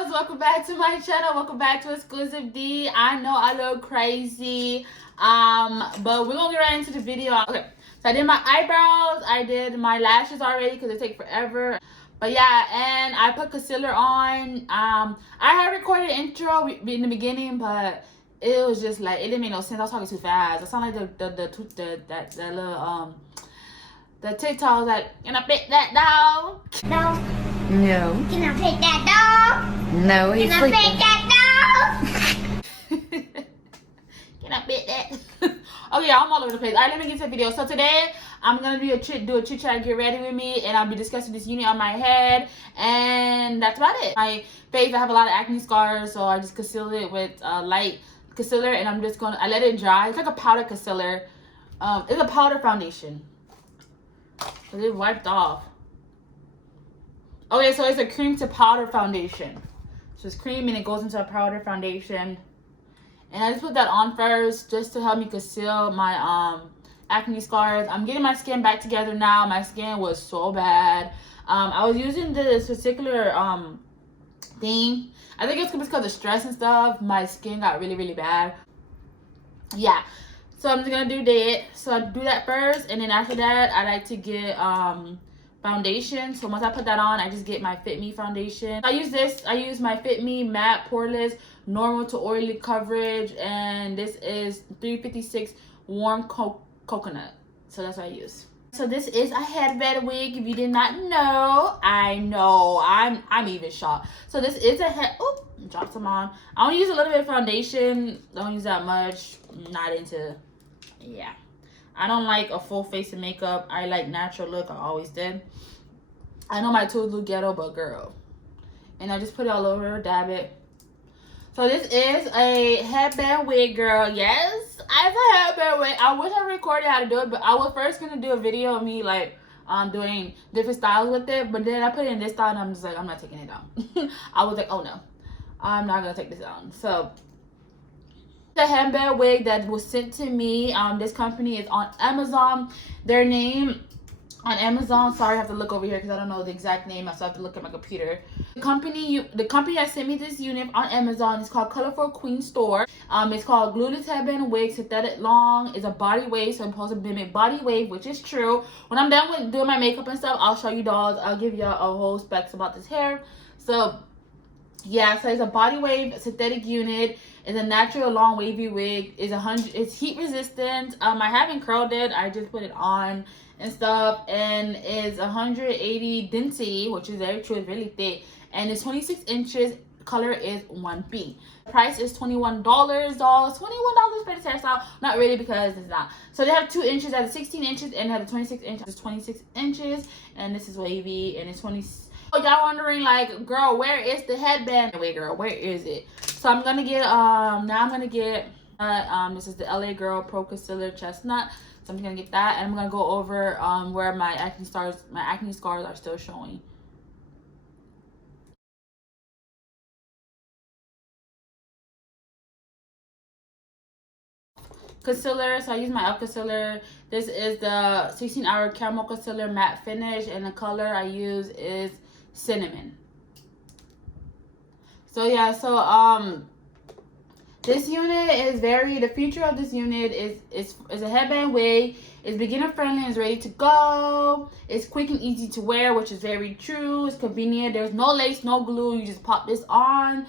loves, welcome back to my channel. Welcome back to Exquisite D. I know I look crazy, but we're gonna get right into the video. Okay, so I did my eyebrows, I did my lashes already because they take forever. But yeah, and I put concealer on. I had recorded an intro in the beginning, but it was just like it didn't make no sense. I was talking too fast. I sound like that little the TikTok was like, can I pick that dog? No. No. Can I pick that dog? No, he's Can I pick that dog? Can I pick that? Okay, y'all, I'm all over the place. All right, let me get to the video. So today, I'm going to do a chit chat, get ready with me, and I'll be discussing this unit on my head, and that's about it. My face, I have a lot of acne scars, so I just conceal it with light concealer, and I'm just going to, I let it dry. It's like a powder concealer. It's a powder foundation. It wiped off. Okay, so it's a cream to powder foundation. So it's cream and it goes into a powder foundation. And I just put that on first just to help me conceal my acne scars. I'm getting my skin back together now. My skin was so bad. I was using this particular thing. I think it's because of stress and stuff. My skin got really, really bad. Yeah. So I'm just gonna do that. So I do that first, and then after that, I like to get foundation. So once I put that on, I just get my Fit Me foundation. I use this. I use my Fit Me matte poreless normal to oily coverage, and this is 356 warm coconut. So that's what I use. So this is a headband wig. If you did not know, I know I'm even shocked. So this is a head. Oh, drop some on. I only use a little bit of foundation. Don't use that much. Not into. Yeah, I don't like a full face of makeup. I like natural look. I always did. I know my tools look ghetto, but girl. And I just put it all over, dab it. So this is a headband wig, girl. Yes, it's a headband wig. I wish I recorded how to do it, but I was first gonna do a video of me like doing different styles with it, but then I put it in this style and I'm just like, I'm not taking it down. I was like, oh no, I'm not gonna take this down. So the headband wig that was sent to me, this company is on Amazon. Their name on Amazon, sorry, I have to look over here because I don't know the exact name, so I have to look at my computer. The company that sent me this unit on Amazon is called Colorful Queen Store. It's called Glueless Headband Wig, synthetic long. It's a body wave, so I'm supposed to mimic body wave, which is true. When I'm done with doing my makeup and stuff, I'll show you dolls. I'll give y'all a whole specs about this hair. So yeah, so it's a body wave synthetic unit. It's a natural long wavy wig. It's heat resistant. I haven't curled it. I just put it on and stuff. And it's 180 density, which is very true. It's really thick. And it's 26 inches. Color is 1B. Price is $21, dolls. $21 for this hairstyle. Not really, because it's not. So they have 2 inches at 16 inches and have 26 inches. It's 26 inches. And this is wavy. And it's 20. So y'all wondering like, girl, where is the headband wig, girl? Where is it? So I'm gonna get now I'm gonna get this is the LA Girl Pro Concealer Chestnut. So I'm just gonna get that, and I'm gonna go over where my acne scars are still showing. Concealer, so I use my e.l.f. concealer. This is the 16-hour caramel concealer matte finish, and the color I use is cinnamon. So yeah, so this unit is the future of this unit is a headband wig. It's beginner friendly, it's ready to go. It's quick and easy to wear, which is very true. It's convenient. There's no lace, no glue. You just pop this on.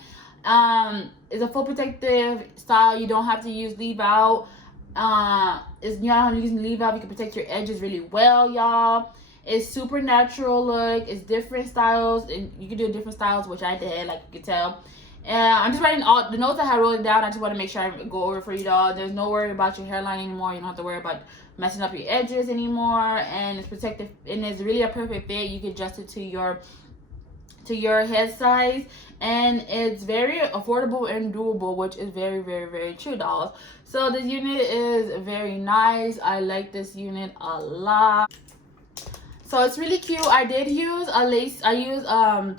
It's a full protective style. You don't have to use leave out. You're not using leave out. You can protect your edges really well, y'all. It's super natural look. It's different styles, and you can do different styles, which I did, like you can tell. And I'm just writing all the notes I had wrote down. I just want to make sure I go over for you, all. There's no worry about your hairline anymore. You don't have to worry about messing up your edges anymore, and it's protective, and it's really a perfect fit. You can adjust it to your head size, and it's very affordable and doable, which is very, very, very true, dolls. So this unit is very nice. I like this unit a lot. So it's really cute. I did use a lace. I used a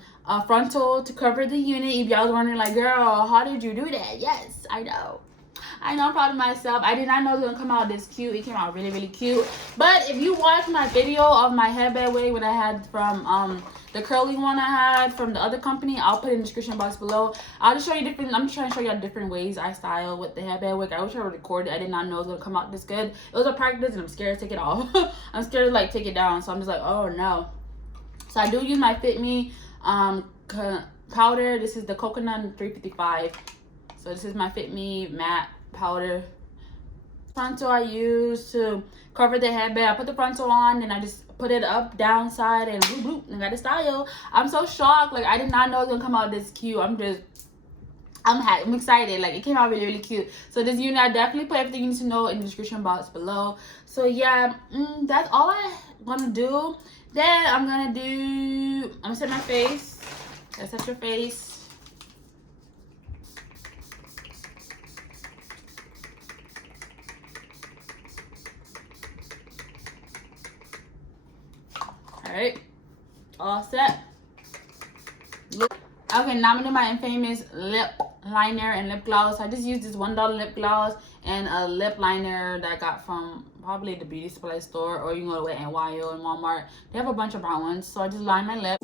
frontal to cover the unit. If y'all was wondering, like, girl, how did you do that? Yes, I know. I know I'm proud of myself. I did not know it was gonna come out this cute. It came out really, really cute. But if you watch my video of my headband wig, what I had from the curly one I had from the other company, I'll put it in the description box below. I'll just show you different. I'm just trying to show you different ways I style with the headband wig. I wish I would record it. I did not know it was gonna come out this good. It was a practice, and I'm scared to take it off. I'm scared to like take it down. So I'm just like, oh no. So I do use my Fit Me powder. This is the coconut 355. So this is my Fit Me matte powder. Frontal I use to cover the headband. I put the frontal on and I just put it up, down, side, and bloop, bloop, and got a style. I'm so shocked. Like, I did not know it was gonna come out this cute. I'm excited. Like, it came out really, really cute. So this unit, I definitely put everything you need to know in the description box below. So yeah, that's all I'm gonna do. Then I'm gonna set my face. Gotta set your face. Alright, all set. Okay, now I'm gonna do my infamous lip liner and lip gloss. I just used this $1 lip gloss and a lip liner that I got from probably the beauty supply store, or you can go to NYO and Walmart. They have a bunch of brown ones, so I just line my lip.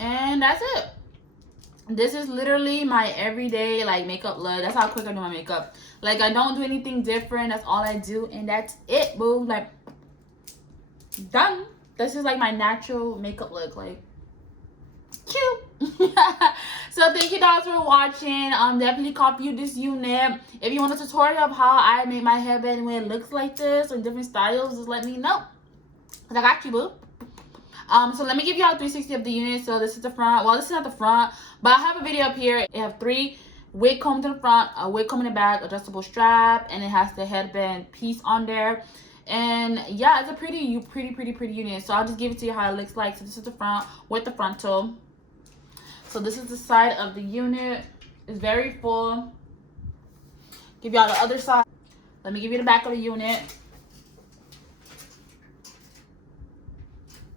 And that's it. This is literally my everyday like makeup look. That's how quick I do my makeup. Like, I don't do anything different. That's all I do, and that's it, boo. Like, done. This is like my natural makeup look. Like, cute. So thank you guys for watching. Definitely copy this unit. If you want a tutorial of how I make my headband when it looks like this or different styles, just let me know, cause I got you, boo. So let me give you all 360 of the unit. So this is the front. Well, this is not the front, but I have a video up here. It have 3 wig combs in the front, a wig comb in the back, adjustable strap, and it has the headband piece on there. And yeah, it's a pretty unit. So I'll just give it to you how it looks like. So this is the front with the frontal. So this is the side of the unit. It's very full. Give y'all the other side. Let me give you the back of the unit.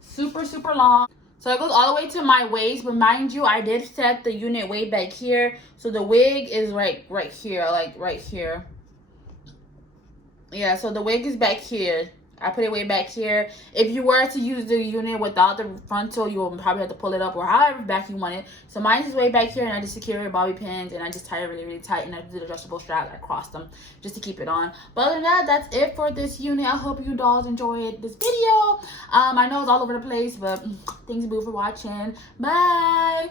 Super long. So it goes all the way to my waist, but mind you, I did set the unit way back here. So the wig is right here, like right here. Yeah, so the wig is back here. I put it way back here. If you were to use the unit without the frontal, you will probably have to pull it up or however back you want it. So mine is way back here, and I just secure it bobby pins, and I just tie it really tight, and I did adjustable strap. I crossed them just to keep it on. But other than that, that's it for this unit. I hope you dolls enjoyed this video. I know it's all over the place, but thanks boo for watching. Bye.